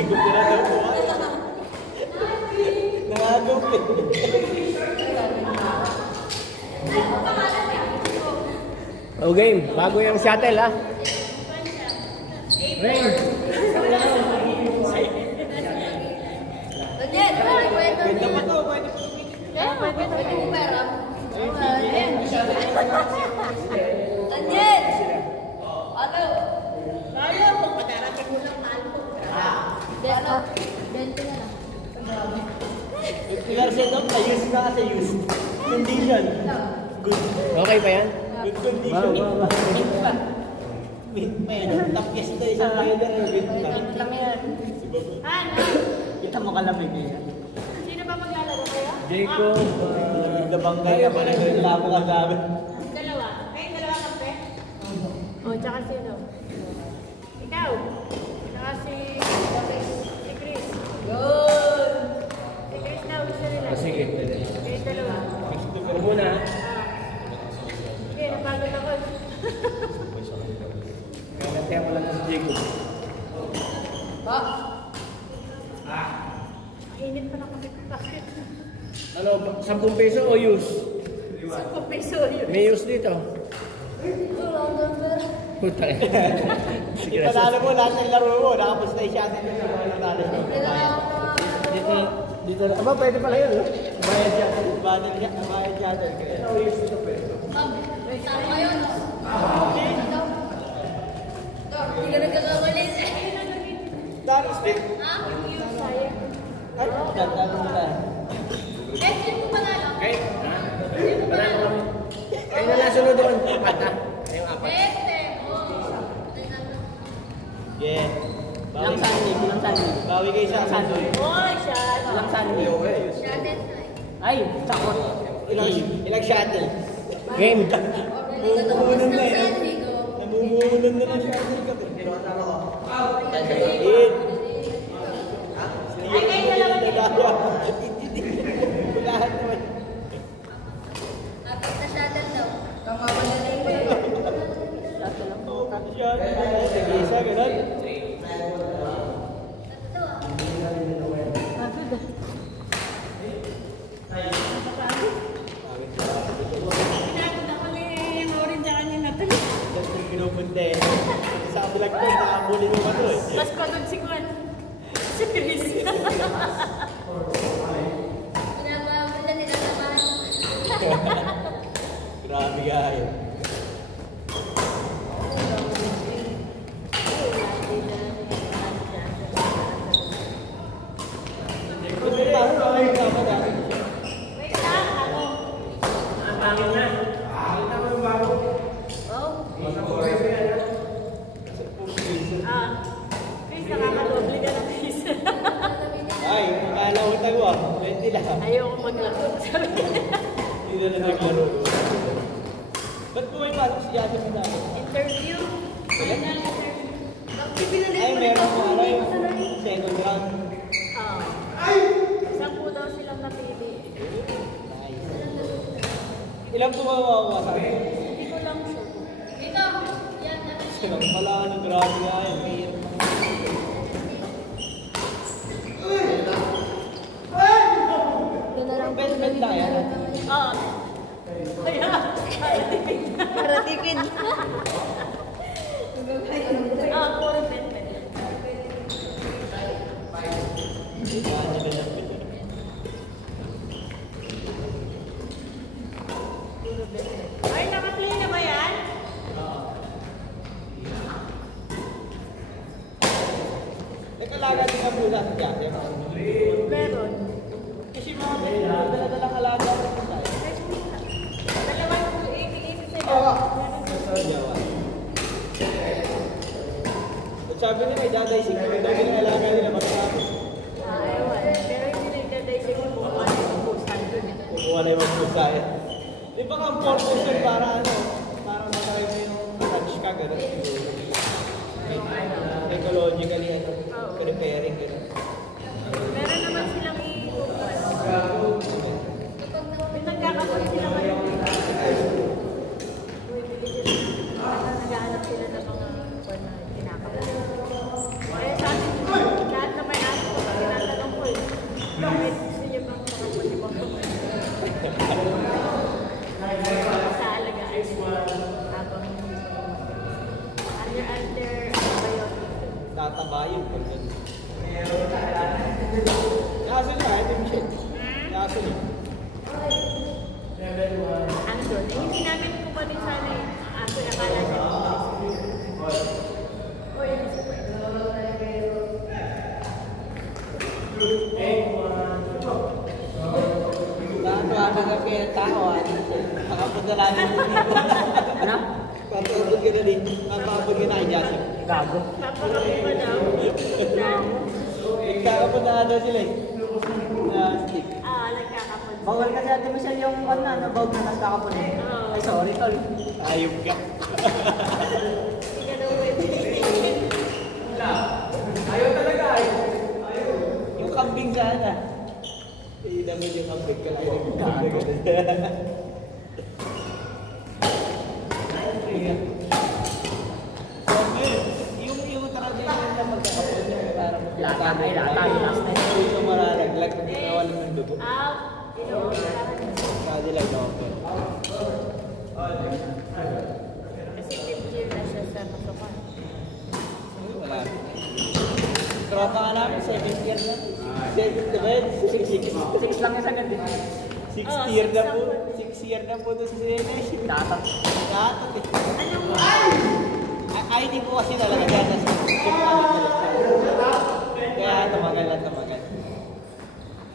Diego pira daw po. Nangagaw eh. Oh, game. Bago yung shuttle, ha? Rain. Daniel, Pwede pa to, pwede pa to. Daniel! Ano? Tayo, pagpagarating mo lang mahal ko. Dente na lang. Garcia daw, ayos na kasi use. Condition. Good. Okay pa yan? Good condition. Mint pa. Mint pa yan. Tapos ito isang rider. Mint lang yan. Ano? Kita mo kalamig eh. Sino ba maglalaro kayo? Jacob. Nabangga na pa rin labo ka sabi. Dalawa. Kayong dalawa kape? O, tsaka sino? Ikaw? Tsaka si Chris. Good! Si Chris na, gusto nila. Sige. Kayong dalawa. Ako muna. Sige, napagod ako. Kaya ko lang si Jacob. Init pa na kami bakit? Ano, 10 peso o use? 10 peso yun. May use dito. Puta. Sige na. Ipanalo mo lahat ng laro mo. Nakapos na i-shot mo sa mga nanalo mo. Dito. Aba, pwede pala yun, no? Bayad shuttle. Bayad shuttle. Ano use dito, pwede? Tama kayo, no? Hindi ka nagkakamalis eh. Daro stick. Ha? Yung sayang. Ay, ganda mo na. Eh, sino mo panalo? Okay. Kayo na lang sunod doon. Apat na. Yung apat. Yeah. Ilang sandi? Bawi kayo sa sandi. Oy, siya. Ilang sandi? Ay, Sakot. Ilang shuttle? Game. Namumunan na yan. Namumunan na ng shuttle ka. Ay, kayo dalawa din. Lahat naman. Apat na shuttle daw. Isa, gano'n. Pinagod ako ni Maureen sa kanya na tuloy. Pinupunta eh. Sa vlog ko, nakabuli mo ba ito eh? Mas pagod si Juan. Si Chris. Pinapabula nila naman. Grabe kayo. Wait lang, ano? Ang pangin na. Kita mo yung bago. Oh. Chris, nakakadoble ka ng Chris. Ay, akala ko tayo ah. 20 lang. Ayoko maglaro. Sabi niya. Hindi na naglaro. Ba't po may pasok si Yasmin mo dati? Interview. Final interview. Ay, meron po ano yung second round. Isang po daw silang napili. Ilang po mawawa sa akin? Hindi ko lang sure. Dito! Yan, Silang pala, ano, grabe nga yun. Belt lang yan. Oo. Kaya, para tipid. Puro bente. Ay, nakaplay na ba yan? Nagkalaga din ang mula sa jacket. Meron. Kasi mga dala-dalang alaga ko po tayo. Dalawa yung iisip sa'yo. At sabi nila, may dadaisig. May daw ginalaga nila matapos. Ewan. Pero hindi nagdadaisip yung buwan yung pusan dun. Kukuha na yung magpusaya. Di ba ang purpose yun para ano? Para matawag mo yung touch ka, gano'n. Ecologically, ano? Preparing, gano'n. Meron naman silang iupuan. May nagkakaroon sila ngayon. Naghahanap sila ng mga buwan na kinakaroon. Kaya sa atin, lahat na may Tataba yun. Kaso na, ito yung shit. Kaso na. Ano doon? Eh, hindi namin kung ano yung sana eh. Aso na kala niya. O, yun yung super. Nakatuwa na kaya tao. Nakapunta namin. Ano? Papapag ka na din. Papapag ka na kay Jasmine. Gago. Napakapit pa daw. Nagkakapunta na daw sila eh. Stick. Nagkakapit. Bawal kasi ate Michelle yung ano, bawal na nagkakapon eh. Oo. Ay, sorry, tol. Ayop ka. Hindi ka daw pwede. Ayaw talaga, ayaw. Yung kambing sana. Eh, naman yung kambing ka lang. Yung traditional na magkakapon yung parang Lata, ay lata, yung last night. yung maralaglag pag nawalan ng dugo. Kadilag na ako. Kasi fifth year na siya sa pasukan. Wala. Tropa ka namin, 7th year na. 7th ba yun? 6 lang yung sagad eh. 6th year na po. 6th year na po doon sa CNS. Tatak. Tatat eh. Anong ID po kasi talaga dyan na sa kaya tumagal na tumagal.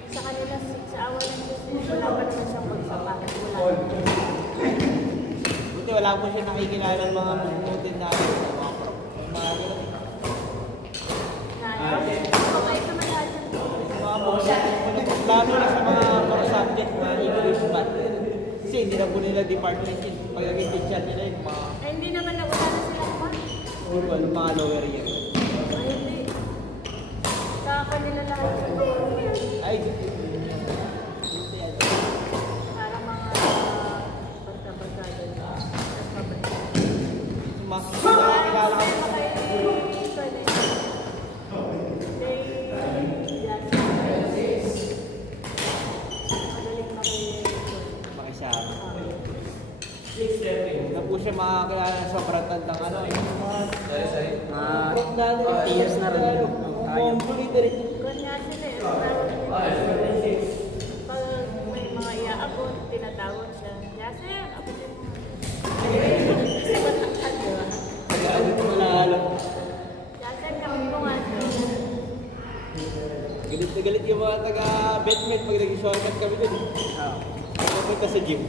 sa kanila, sa awa ng Diyos, wala pa naman siyang pagsapat. Wala. Buti wala po siya nakikilala ng mga mutin natin sa mga prop. Mga gano'n. Okay naman lahat yan. Mga mutin. Lalo na sa mga core subject, mga English math. Kasi hindi na po nila department yun. Pagiging teacher nila yung mga Ay, hindi naman na wala na silang pa. mga lower year. Ay, hindi. Sa kanila lahat yung Ay, para mga basta-basta doon. makikilala ka makisama. Na po siya makakilala ng sobrang tandang ano eh. Prop na ano. 50 years na rin. Ayun. Pag may mga iaabot, tinatawag siya. Yasir, ako din mo. Kasi matakad, di ba? Ano ko malalo. Yasir, kami mo nga. Galit na galit yung mga taga-betmate pag nag-shortcut kami dun. Pupunta sa gym.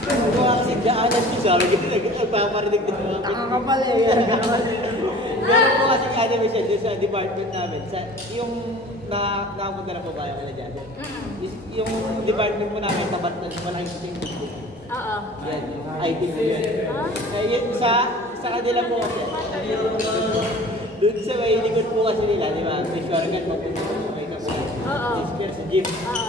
Kung kasi daanan ko sabi ko, nagpaparinig din mga Taka ka pala eh. meron po kasi kanya may siya doon sa department namin. Yung nakapunta na po ba yung dyan? Yung department mo namin, tabat na malaking team. Oo. Yan, yung IT mo yun. Yun, sa kanila po kasi. Doon sa may likod po kasi nila, di ba? May shortcut po po sa may kapatid. Oo. Sa gym.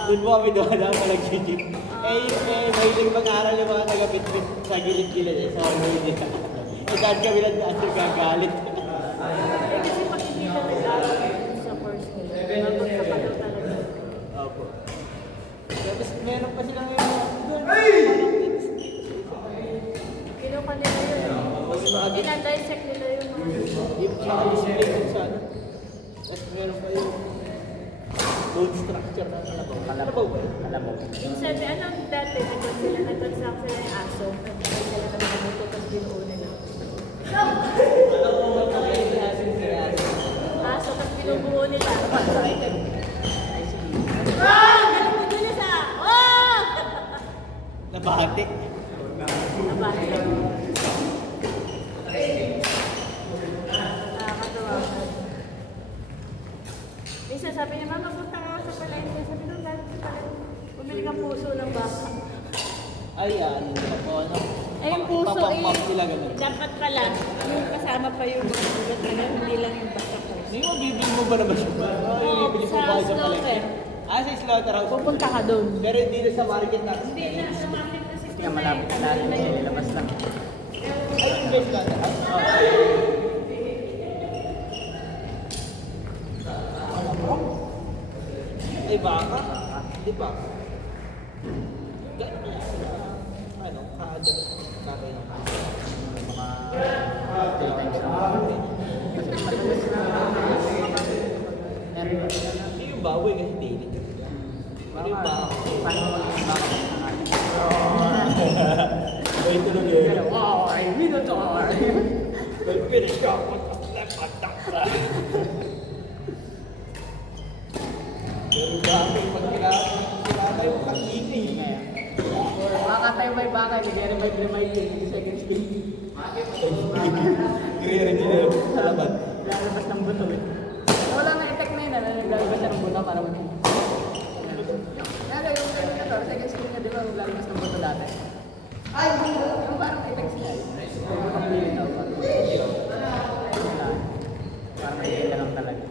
Doon po kami doon na mag-gym. Mahilig mag-aral yung mga taga-bitbit sa gilid-gilid eh. Sa gilid. Daan kami lang daan gagalit. Kasi pag hindi ka nag-aaral sa course nila, magkakapalaw talaga. Opo. Tapos meron pa silang yung Kinuha nila yun. Ina-dissect nila yung mga yung mga display kung saan. Tapos meron pa yung bone structure na kalabaw. Kalabaw ba? Kalabaw. yung sabi, ano dati, nag-construct sila yung aso, nag-try sila ng mga moto, tapos binuo nila. Aso, tapos binubuo nila. Ganun mo dun sa, Nabahati. Nabati. Nakakatawa. Minsan sabi niya, mama, punta ka sa palengke. Sabi nung dati sa palengke, bumili kang puso ng baka. Ay, ano nila po, ano? Ay, yung puso Papapump sila ganun. dapat pala, yung kasama pa yung mga ugat nila, hindi lang yung baka puso. Hindi mo, bibili mo ba naman siya? Oo, Bibili mo sa ba sa slaughter. palengke? Sa slaughterhouse. Pupunta ka doon. Pero hindi na sa market na. Hindi na, sa market kasi Kaya malapit lalo na yun. Labas lang. Ay, yung best slaughterhouse. Ay, baka? Di ba? Gano'n na sila. Ano, kada. Bakit? Mga 3 times lang. Kasi matalas na Baka revive yung second skill. Re-engineer sa laban. Lalabas ng buto eh. Wala nga effect na yun, naglalabas siya ng buto para mag- Kaya yung second skill niya, di ba, naglalabas ng buto dati? Ay! Yung parang effects niya. Parang may lang talaga.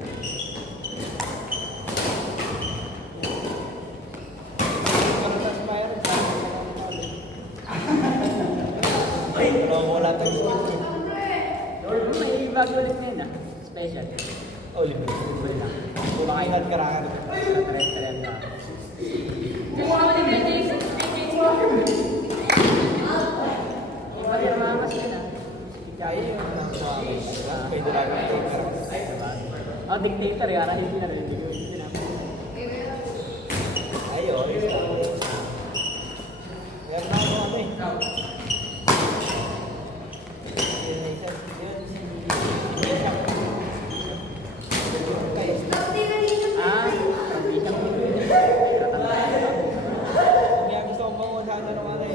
Pero wala tayong skills. May bago ulit ngayon ah. Special. Oh, libre. Libre lang. Kung makainat ka rin. Karen na. Pwede naman mas yun ah. Kaya yung pwede lang yung Oh, dictator eh. Ara hindi na rin. ayo. Meron na ako ano eh. Kaya gusto kong maunsahan na naman eh.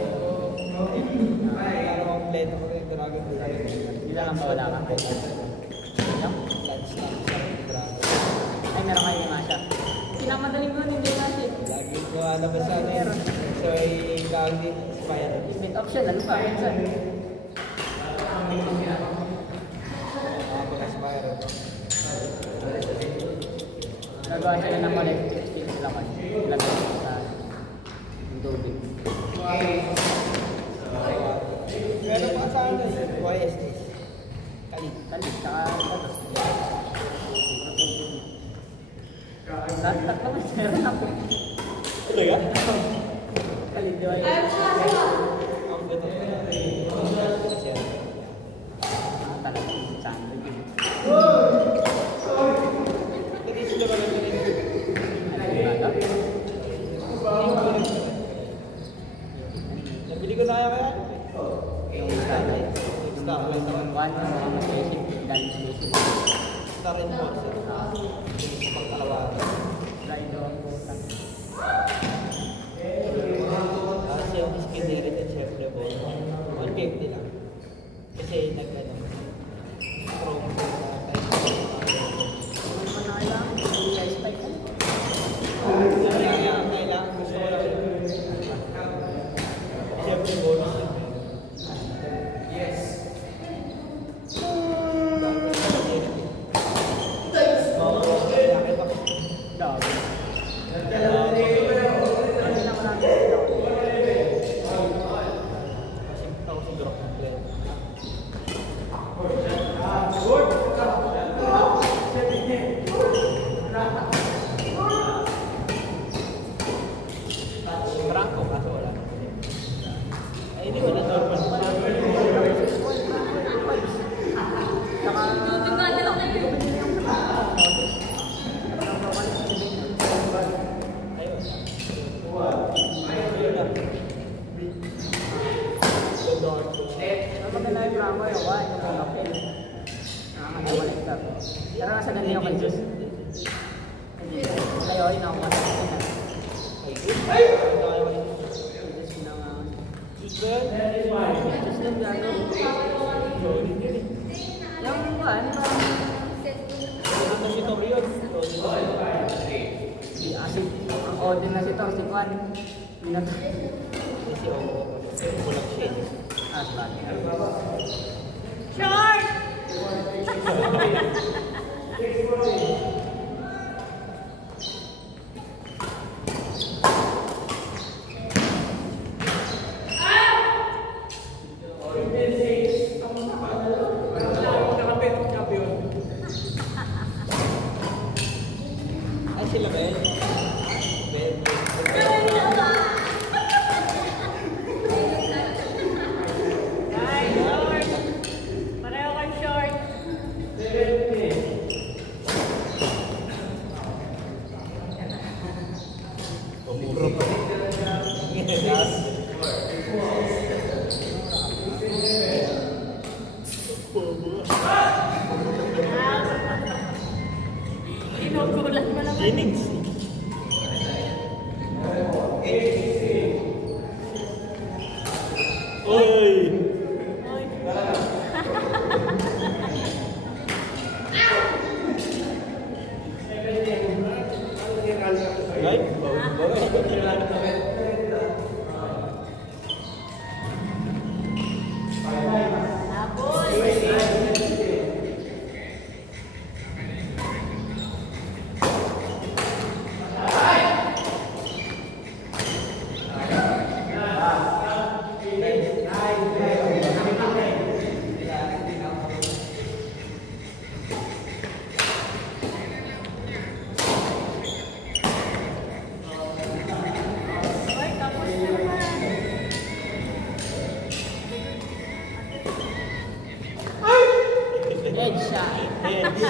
Para kompleto ko yung Dragon Ball. Hindi lang ang bawala ka. Lunch lang sa Dragon. Ay, meron kayo nga siya. Sinamadaling mo, hindi nga siya. Lagi ko alabas sa ano eh. So, ikawag din Spire. Mid option, ano pa? Minsan. Pagka-Spire. Nagawa sila ng mali. 16 sila man. Ilagay ko sa tubig. Meron pa sa ano eh. YSS. Kalit. Kalit, saka datos. Lahat tatlo mas meron ako. Talaga? Kalit, di ba yun? Ang beto. Kasi Talaga, sandwich yun. hindi sila ba lang rin? Ano yung bago? Nabili ko na kaya. Yung starlight. Star Yung one, yung basic, dahil basic. Star Enforcer. Pangkalawa. Rido ang puta. Kasi yung skin heritage syempre po, 150 lang. Kasi nag-ano, strong Ano pa na kailangan? Yung spike ka? kailangan gusto ko lang yun. Syempre bonus yun. Dami. Ano naman natin ito? Franco, kaso wala. Ay, hindi ko na normal. Pero nasa ganyan ako Diyos. Tayo, inakuha na ito na. Diyos na nga. Diyos lang gano'n. Yung ba, ano ba? Si Asin. Ang Odin na si Thor, si Kwan. Pinato. Ah, sabagay. Short! Ay, sila ba yun? Ay, short! Pareho kang short. Pumuro pa. Inugulat mo naman. Phoenix.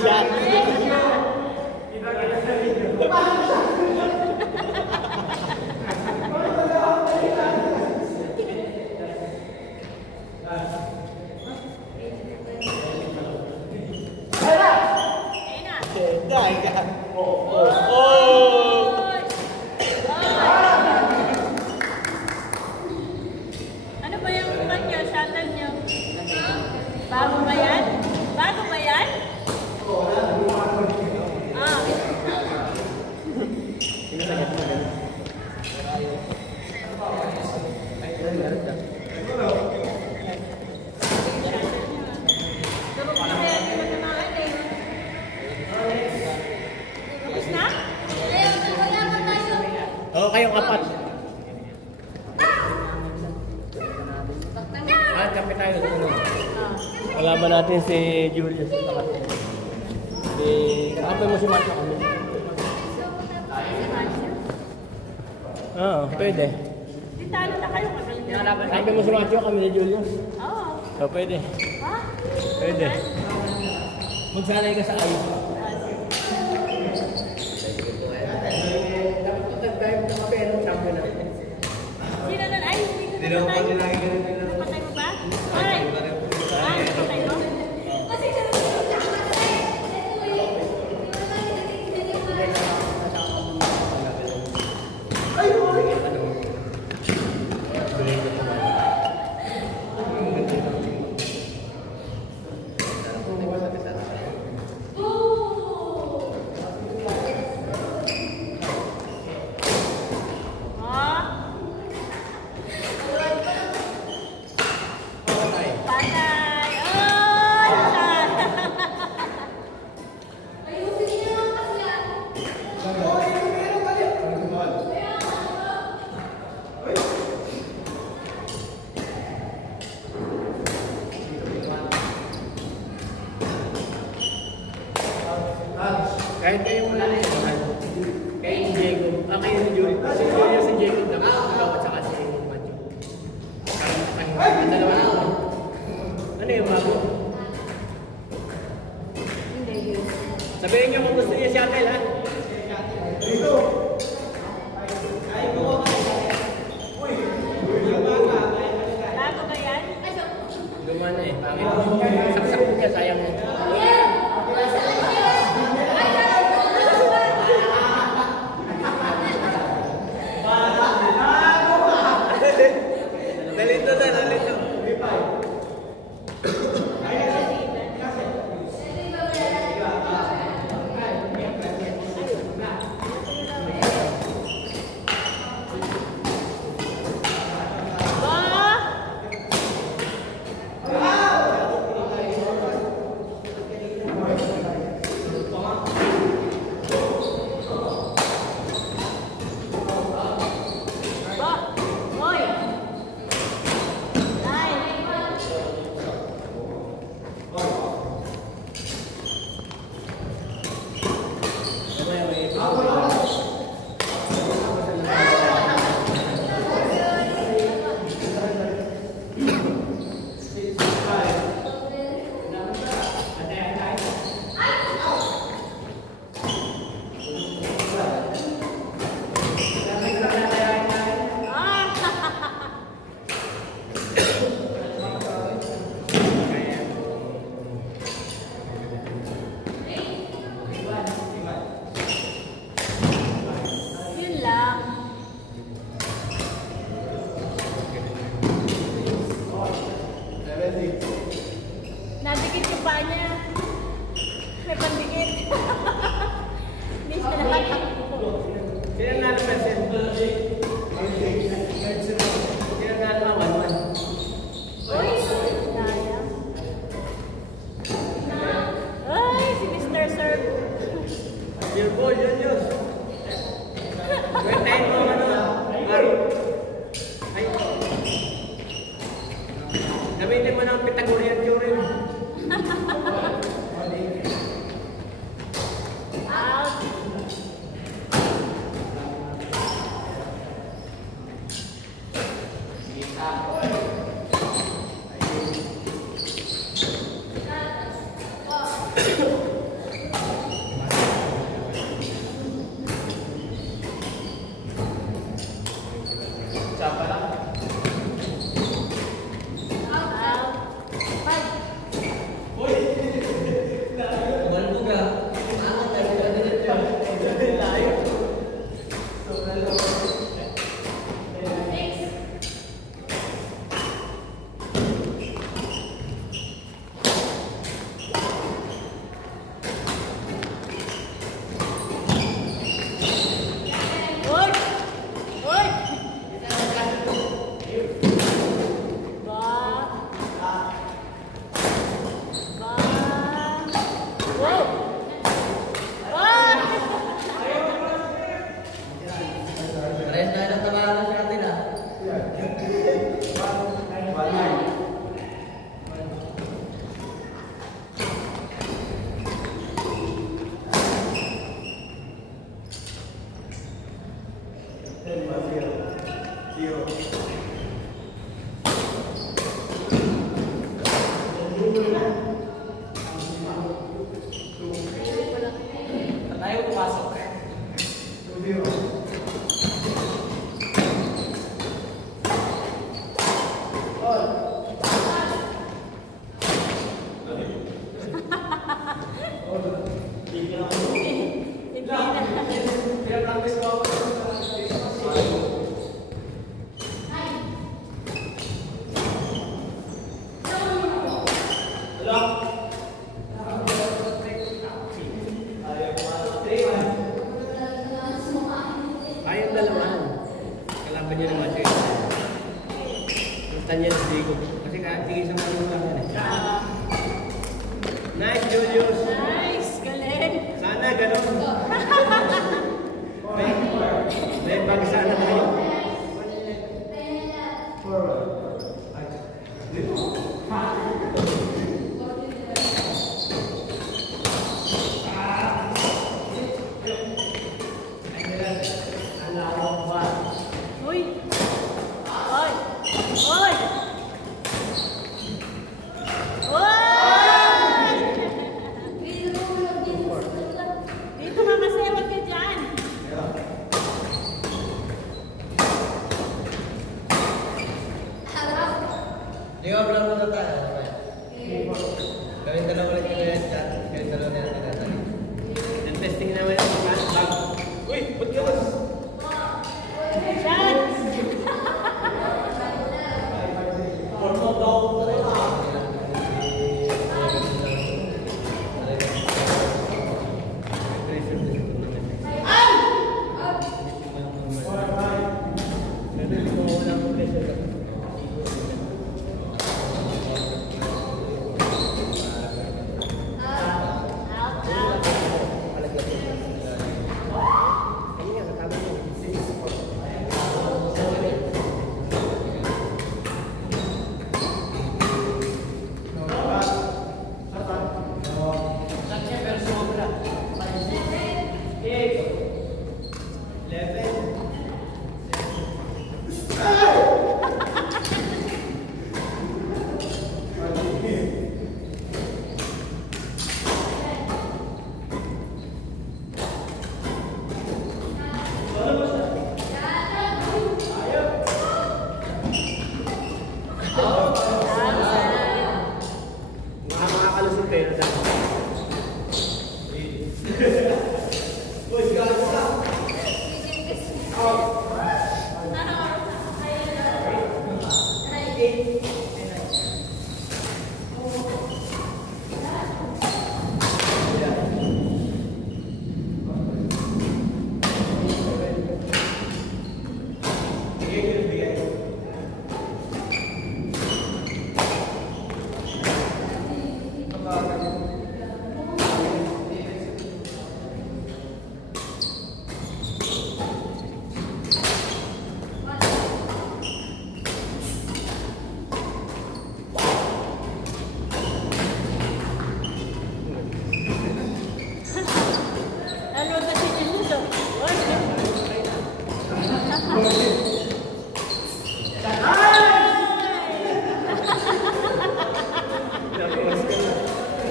siya. Dahil ka. Ano ba yung ulan nyo? Shuttle nyo? Bago ba yan? Bago ba yan? Ah. Turo ko na kaya hindi magkamakan eh. Tapos na? Oo, kayong apat. At kape tayo sa sunod. Kalaban natin si Julius. Kape mo si Marco kami. Oo, pwede. Di talo na kayo magaling. Kape mo si Marco kami ni Julius. Oo. Oo, pwede. Ha? Pwede. Magsalay ka sa ayos. Sino na? Ay, hindi na patay. Napatay mo ba? Ay! Ay, napatay mo? Ah? Patay! Oh! Kahit kayong wala na yun. Kay Jacob. Kayo si Julius. Si Julius si Jacob na at saka si Matthew. Ang dalawa na ako. Ano yung bago? Sabihin niyo kung gusto niyo si Atel, ha? Bago ba yan? Luma na eh. Pangit. Saksak mo niya, sayang mo. Nalito na, nalito. Nadikit yung paa niya. May pandikit. Hindi siya nakatakbo. Sino nalo percent? Sino nalo 1-1? Uy! Daya. Ay, si Mr. Serve. Your ball, yun. Kwentahin mo ano, Maro. Ay. Gamitin mo ng Pythagorean theorem. Out. May bagsa na tayo. Uy! Oy! Oy! Oy! Dito ka kasi, huwag ka dyan. Di ba vlog muna tayo? Gawin dalawa ulit yung yan chat. Gawin dalawa na natin natin. Testing naman yung bag. Uy, ba't ka ba? Shots! Out, out. Makakalusot kayo na. Ano ba si Jimuso? Oy!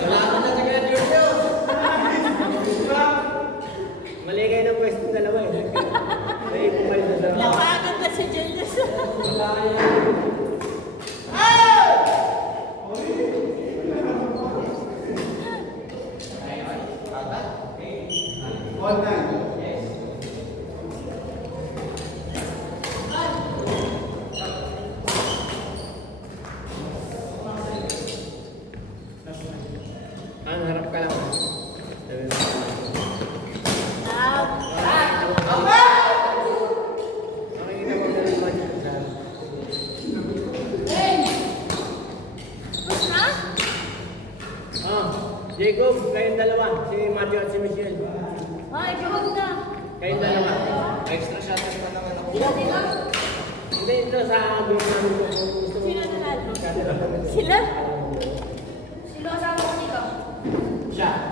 Wala ka na sa kanya, Giorgio! Mali kayo ng pwesto dalawa eh. May pumalit na dalawa. Napagod na si Jimuso. Ang harap ka lang. Out! Makikita mo na naman yun sa... Push na? Jacob, kayong dalawa. Si Matthew at si Michelle. Ay, good na. Kayong dalawa. Extra shot pa naman ako. Hindi, ito sa game namin kung gusto mo. Sino nanalo? Sila? Siya.